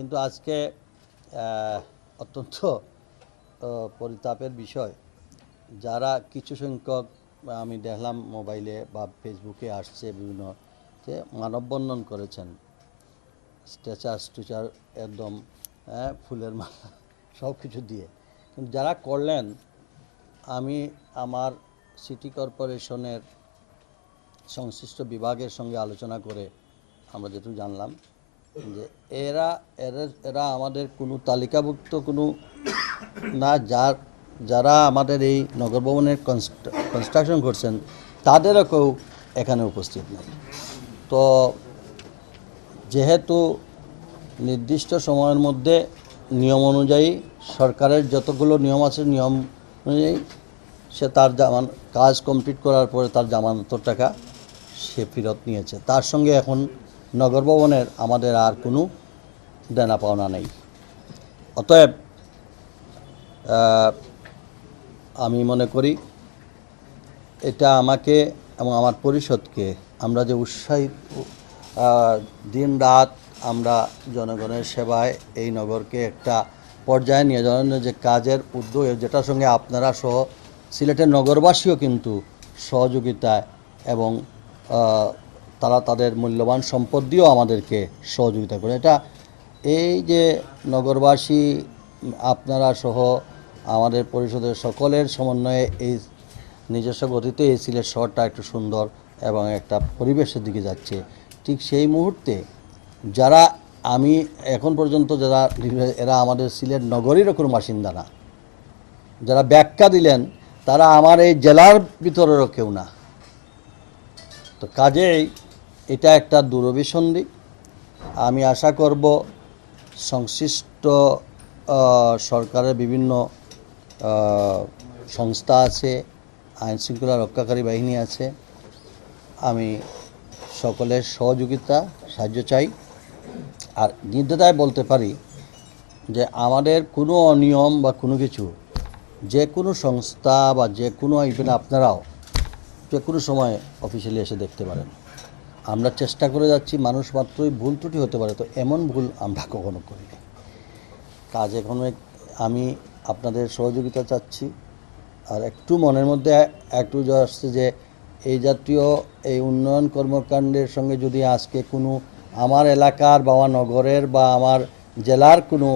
কিন্তু আজকে অত্যন্ত পরিতাপের বিষয়, যারা কিছু সংখ্যক আমি দেখলাম মোবাইলে বা ফেসবুকে আসছে বিভিন্ন যে মানববন্ধন করেছেন, স্ট্যাচার একদম ফুলের মালা সব কিছু দিয়ে, কিন্তু যারা করলেন, আমি আমার সিটি কর্পোরেশনের সংশ্লিষ্ট বিভাগের সঙ্গে আলোচনা করে আমরা যেটুকু জানলাম যে এরা এরা আমাদের কোনো তালিকাভুক্ত কোনো না, যারা আমাদের এই নগর ভবনের কনস্ট্রাকশন করছেন তাদেরও কেউ এখানে উপস্থিত নেই। তো যেহেতু নির্দিষ্ট সময়ের মধ্যে নিয়ম অনুযায়ী সরকারের যতগুলো নিয়ম আছে নিয়ম অনুযায়ী সে তার কাজ কমপ্লিট করার পরে তার জামানতের টাকা সে ফেরত নিয়েছে, তার সঙ্গে এখন নগর ভবনের আমাদের আর কোনো দেনা পাওনা নেই। অতএব আমি মনে করি এটা আমাকে এবং আমার পরিষদকে, আমরা যে উৎসাহিত দিন রাত আমরা জনগণের সেবায় এই নগরকে একটা পর্যায়ে নিয়ে যাওয়ার যে কাজের উদ্যোগ, যেটার সঙ্গে আপনারা সহ সিলেটের নগরবাসীও কিন্তু সহযোগিতায় এবং তারা তাদের মূল্যবান সম্পদ দিয়েও আমাদেরকে সহযোগিতা করে। এটা এই যে নগরবাসী আপনারা সহ আমাদের পরিষদের সকলের সমন্বয়ে এই নিজস্ব গতিতে এই সিলেট শহরটা একটু সুন্দর এবং একটা পরিবেশের দিকে যাচ্ছে, ঠিক সেই মুহূর্তে যারা আমি এখন পর্যন্ত যারা এরা আমাদের সিলেট নগরীরও কোনো বাসিন্দা না, যারা ব্যাখ্যা দিলেন তারা আমার এই জেলার ভিতরেরও কেউ না। তো কাজেই এটা একটা দুরভিসন্ধি। আমি আশা করব সংশ্লিষ্ট সরকারের বিভিন্ন সংস্থা আছে, আইনশৃঙ্খলা রক্ষাকারী বাহিনী আছে, আমি সকলের সহযোগিতা সাহায্য চাই। আর নির্দ্বিধায় বলতে পারি যে আমাদের কোনো অনিয়ম বা কোনো কিছু যে কোনো সংস্থা বা যে কোনো ইভেন আপনারাও যে কোনো সময় অফিসিয়ালি এসে দেখতে পারেন। আমরা চেষ্টা করে যাচ্ছি, মানুষ মাত্রই ভুল ত্রুটি হতে পারে, তো এমন ভুল আমরা কখনো করি না। কাজ এখন আমি আপনাদের সহযোগিতা চাচ্ছি। আর একটু মনের মধ্যে একটু আসছে যে এই জাতীয় এই উন্নয়ন কর্মকাণ্ডের সঙ্গে যদি আজকে কোনো আমার এলাকার বা আমার নগরের বা আমার জেলার কোনো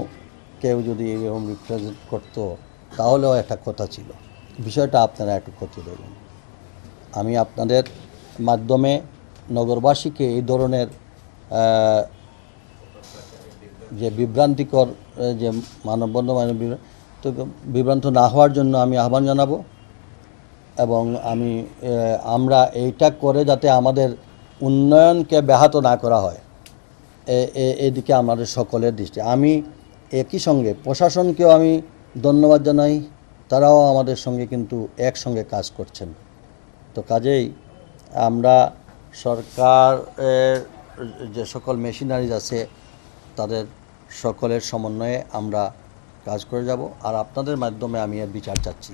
কেউ যদি এরকম রিপ্রেজেন্ট করতো তাহলেও একটা কথা ছিল। বিষয়টা আপনারা একটু খতিয়ে দেবেন। আমি আপনাদের মাধ্যমে নগরবাসীকে এই ধরনের যে বিভ্রান্তিকর যে মানববন্ধন তো বিভ্রান্ত না হওয়ার জন্য আমি আহ্বান জানাবো, এবং আমরা এইটা করে যাতে আমাদের উন্নয়নকে ব্যাহত না করা হয় এদিকে আমাদের সকলের দৃষ্টি। আমি একই সঙ্গে প্রশাসনকেও আমি ধন্যবাদ জানাই, তারাও আমাদের সঙ্গে কিন্তু একসঙ্গে কাজ করছেন। তো কাজেই আমরা সরকারের যে সকল মেশিনারিজ আছে তাদের সকলের সমন্বয়ে আমরা কাজ করে যাব। আর আপনাদের মাধ্যমে আমি এর বিচার চাচ্ছি।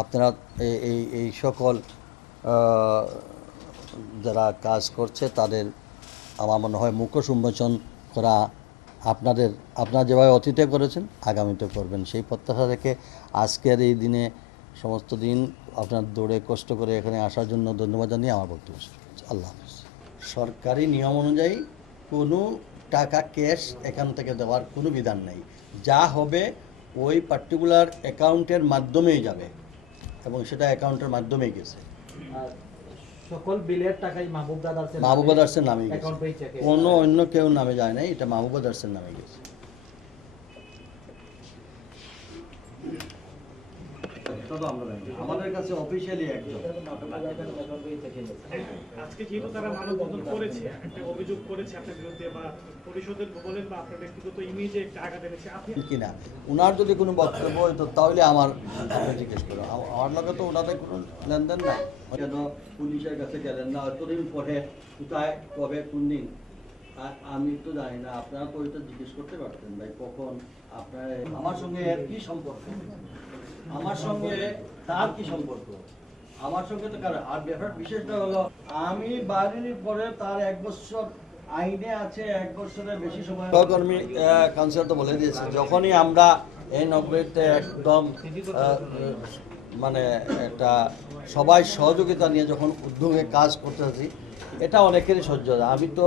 আপনারা এই সকল যারা কাজ করছে তাদের আমার মনে হয় মুখোশ উন্মোচন করা আপনারা যেভাবে অতীতে করেছেন আগামীতে করবেন, সেই প্রত্যাশা রেখে আজকের এই দিনে সমস্ত দিন আপনার দৌড়ে কষ্ট করে এখানে আসার জন্য ধন্যবাদ জানিয়ে আমার বক্তব্য শেষ করছি। আল্লাহ হাফিজ। সরকারি নিয়ম অনুযায়ী কোনো টাকা ক্যাশ এখান থেকে দেওয়ার কোনো বিধান নেই। যা হবে ওই পার্টিকুলার অ্যাকাউন্টের মাধ্যমেই যাবে, এবং সেটা অ্যাকাউন্টের মাধ্যমেই গেছে। সকল বিলের টাকাই মাহবুব ব্রাদার্সের নামে গেছে, কোনো অন্য কেউ নামে যায় নাই, এটা মাহবুব ব্রাদার্সের নামে গেছে। আমাদের কাছে অফিশিয়ালি একজন আজকে যেহেতু তারা মানববন্ধন করেছে, একটা অভিযোগ করেছে আপনার বিরুদ্ধে বা পরিষদের বলেন বা আপনার ব্যক্তিগত ইমেজে একটা আঘাত এনেছে আপনি কিনা, ওনার যদি কোনো বক্তব্য হইতো তাহলে আমার জিজ্ঞেস করো। আমার লগে তো ওনাদের কোনো লেনদেন নাই। কেন পুলিশের কাছে গেলেন না, এতদিন পরে কোথায় কবে কোন দিন আমি তো জানি না। আপনারা তো ওইটা জিজ্ঞেস করতে পারতেন ভাই, কখন আপনার আমার সঙ্গে এর কি সম্পর্ক, আমার সঙ্গে তার কি সম্পর্ক, আমার সঙ্গে তো কারণ। আর ব্যাপার বিশেষটা হলো আমি বাড়ির পরে তার 1 বছর আইনে আছে 1 বছরের বেশি সময়। সহকর্মী কাউন্সিলর তো বলে দিয়েছে, যখনই আমরা এই নগরীতে একদম মানে একটা সবাই সহযোগিতা নিয়ে যখন উদ্যোগে কাজ করতেছি, এটা অনেকেরই সহ্য হয়। আমি তো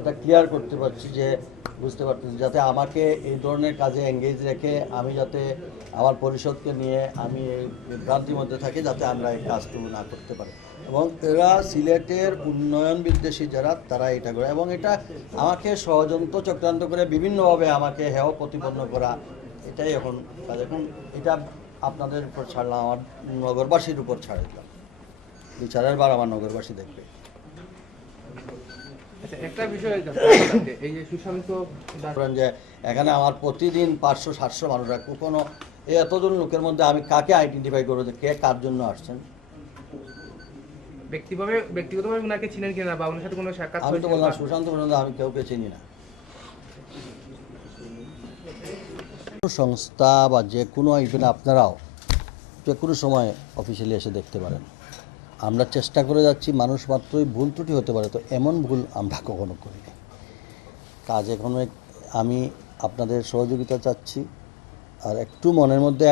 এটা ক্লিয়ার করতে পারছি যে বুঝতে পারতেছি, যাতে আমাকে এই ধরনের কাজে এঙ্গেজ রেখে আমি যাতে আমার পরিষদকে নিয়ে আমি এই বিভ্রান্তির মধ্যে থাকি, যাতে আমরা এই কাজটুকু না করতে পারি। এবং এরা সিলেটের উন্নয়ন বিদ্বেষী যারা, তারা এটা করে এবং এটা আমাকে ষড়যন্ত্র চক্রান্ত করে বিভিন্নভাবে আমাকে হেয় প্রতিপন্ন করা, এটাই এখন কাজ। এখন এটা আপনাদের উপর ছাড়লাম, আমার নগরবাসীর উপর ছাড়ে দিলাম। বিচারের বার আমার নগরবাসী দেখবে। আচ্ছা, একটা বিষয় এই যে সুশান্ত দাস ধরেন যে এখানে আমার প্রতিদিন 500-700 মানুষ রাখবো, কোনো এই এতজন লোকের মধ্যে আমি কাকে আইডেন্টিফাই করবো যে কে কার জন্য আসছেন? ব্যক্তিগতভাবে ওনাকে চিনেন কিনা বা ওনার সাথে কোনো সাক্ষাৎ আমি তো হয়েছে বললাম বা- সুশান্ত পর্যন্ত আমি কাউকে চিনি না। সংস্থা বা যে কোনো ইভেন আপনারাও যে কোনো সময় অফিসিয়ালি এসে দেখতে পারেন। আমরা চেষ্টা করে যাচ্ছি, মানুষ মাত্রই ভুল ত্রুটি হতে পারে, তো এমন ভুল আমরা কখনো করি না। কাজ এখন আমি আপনাদের সহযোগিতা চাচ্ছি। আর একটু মনের মধ্যে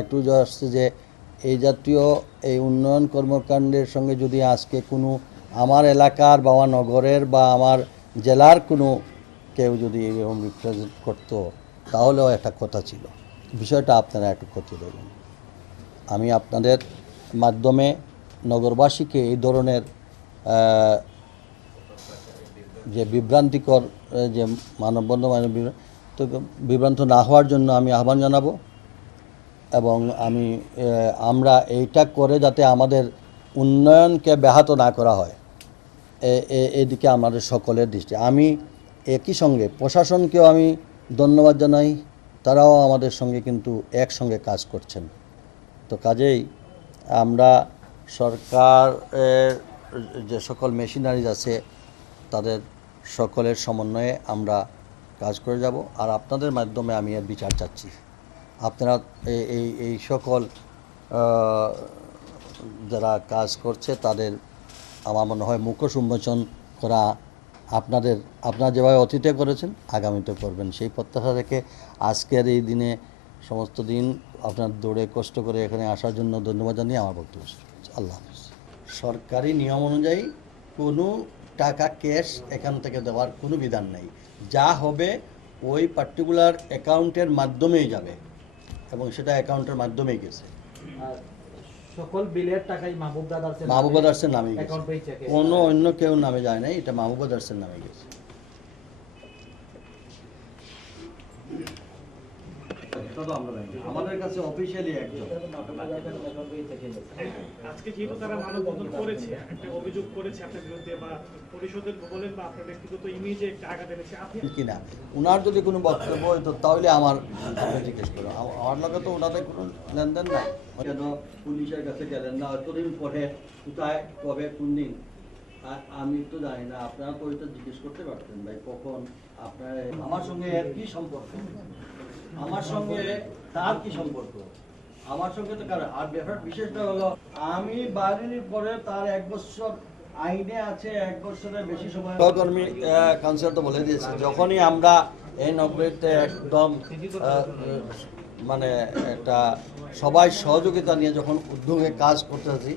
একটু আসছে যে এই জাতীয় এই উন্নয়ন কর্মকাণ্ডের সঙ্গে যদি আজকে কোনো আমার এলাকার বা আমার নগরের বা আমার জেলার কোনো কেউ যদি এরকম রিপ্রেজেন্ট করতো, তাহলেও একটা কথা ছিল। বিষয়টা আপনারা একটু খতিয়ে দেখবেন। আমি আপনাদের মাধ্যমে নগরবাসীকে এই ধরনের যে বিভ্রান্তিকর যে মানববন্ধন তো বিভ্রান্ত না হওয়ার জন্য আমি আহ্বান জানাবো। এবং আমরা এইটা করে যাতে আমাদের উন্নয়নকে ব্যাহত না করা হয়, এদিকে আমাদের সকলের দৃষ্টি। আমি একই সঙ্গে প্রশাসনকেও আমি ধন্যবাদ জানাই, তারাও আমাদের সঙ্গে কিন্তু একসঙ্গে কাজ করছেন। তো কাজেই আমরা সরকারের যে সকল মেশিনারিজ আছে তাদের সকলের সমন্বয়ে আমরা কাজ করে যাব। আর আপনাদের মাধ্যমে আমি এর বিচার চাচ্ছি। আপনারা এই সকল যারা কাজ করছে তাদের আমার মনে হয় মুখোশ উন্মোচন করা আপনারা যেভাবে অতীতে করেছেন আগামীতে করবেন, সেই প্রত্যাশা রেখে আজকের এই দিনে সমস্ত দিন আপনার দৌড়ে কষ্ট করে এখানে আসার জন্য ধন্যবাদ জানিয়ে আমার বক্তব্য শেষ করছি। আল্লাহ হাফিজ। সরকারি নিয়ম অনুযায়ী কোনো টাকা ক্যাশ এখান থেকে দেওয়ার কোনো বিধান নেই। যা হবে ওই পার্টিকুলার অ্যাকাউন্টের মাধ্যমেই যাবে এবং সেটা অ্যাকাউন্টের মাধ্যমেই গেছে। আর সকল বিলের টাকাই মাহবুব ব্রাদার্সের নামে গেছে, অ্যাকাউন্ট পেয়েছে কোনো অন্য কেউ নামে যায় নাই, এটা মাহবুব ব্রাদার্সের নামে গেছে। আমাদের কাছে অফিসিয়ালি একজন আজকে যেহেতু তারা মানববন্ধন করেছে, একটা অভিযোগ করেছে আপনার বিরুদ্ধে বা পরিষদের বলেন বা আপনার ব্যক্তিগত ইমেজে একটা আঘাত এনেছে, আপনি কিনা ওনার যদি কোনো বক্তব্য হইতো তাহলে আমার আপনি জিজ্ঞেস করো। আমার লগে তো ওনাদের কোনো লেনদেন নাই। কেন পুলিশের কাছে গেলেন না? এতদিন পরে কোথায়, কবে, কোন দিন আমি তো জানি না। আপনারা তো ওইটা জিজ্ঞেস করতে পারতেন ভাই, কখন আপনার আমার সঙ্গে এর কি সম্পর্ক, আমার সঙ্গে তার কি সম্পর্ক, আমার সঙ্গে তো কারণ। আর ব্যাপার বিশেষটা হলো আমি বাড়ির পরে তার 1 বছর আইনে আছে 1 বছরের বেশি সময়। সহকর্মী কাউন্সিলর তো বলে দিয়েছে, যখনই আমরা এই নগরীতে একদম মানে একটা সবাই সহযোগিতা নিয়ে যখন উদ্যোগে কাজ করতেছি,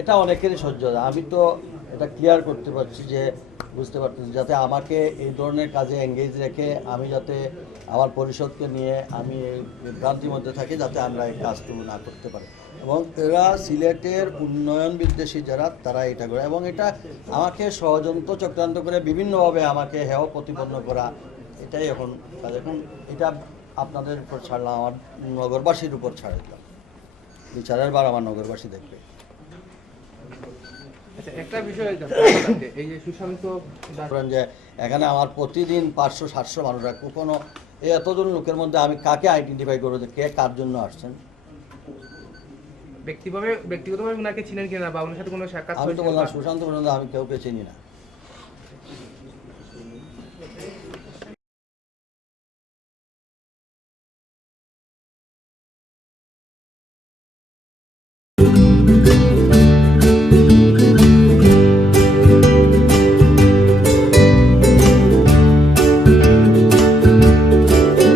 এটা অনেকেরই সহ্য হয়। আমি তো এটা ক্লিয়ার করতে পারছি যে বুঝতে পারতেছি, যাতে আমাকে এই ধরনের কাজে এঙ্গেজ রেখে আমি যাতে আমার পরিষদকে নিয়ে আমি এই বিভ্রান্তির মধ্যে থাকি, যাতে আমরা এই কাজটুকু না করতে পারি। এবং এরা সিলেটের উন্নয়ন বিদ্বেষী যারা, তারা এটা করে এবং এটা আমাকে ষড়যন্ত্র চক্রান্ত করে বিভিন্নভাবে আমাকে হেয় প্রতিপন্ন করা, এটাই এখন কাজ। এখন এটা আপনাদের উপর ছাড়লাম, আমার নগরবাসীর উপর ছাড়ে দিলাম। বিচারের বার আমার নগরবাসী দেখবে। আচ্ছা, একটা বিষয় এই যে সুশান্ত দাস ধরেন যে এখানে আমার প্রতিদিন 500-700 মানুষ রাখবো, কোনো এই এতজন লোকের মধ্যে আমি কাকে আইডেন্টিফাই করবো যে কে কার জন্য আসছেন? ব্যক্তিগতভাবে ওনাকে চিনেন কিনা বা ওনার সাথে কোনো সাক্ষাৎ আমি তো হয়েছে বললাম বা- সুশান্ত পর্যন্ত আমি কাউকে চিনি না।